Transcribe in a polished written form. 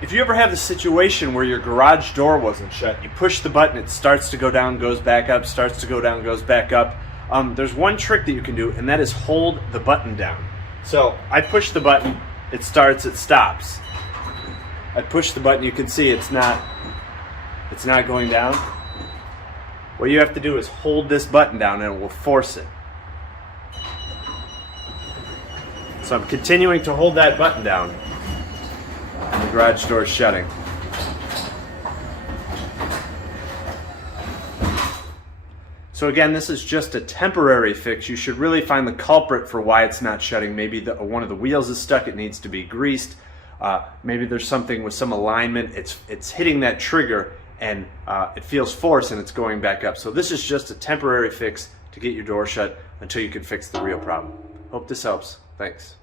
If you ever have the situation where your garage door wasn't shut, you push the button, it starts to go down, goes back up, starts to go down, goes back up. There's one trick that you can do, and that is hold the button down. So I push the button, it starts, it stops. I push the button, you can see it's not going down. What you have to do is hold this button down and it will force it. So I'm continuing to hold that button down and the garage door is shutting. So again, this is just a temporary fix. You should really find the culprit for why it's not shutting. Maybe one of the wheels is stuck, it needs to be greased. Maybe there's something with some alignment, it's hitting that trigger and it feels force and it's going back up. So this is just a temporary fix to get your door shut until you can fix the real problem. Hope this helps. Thanks.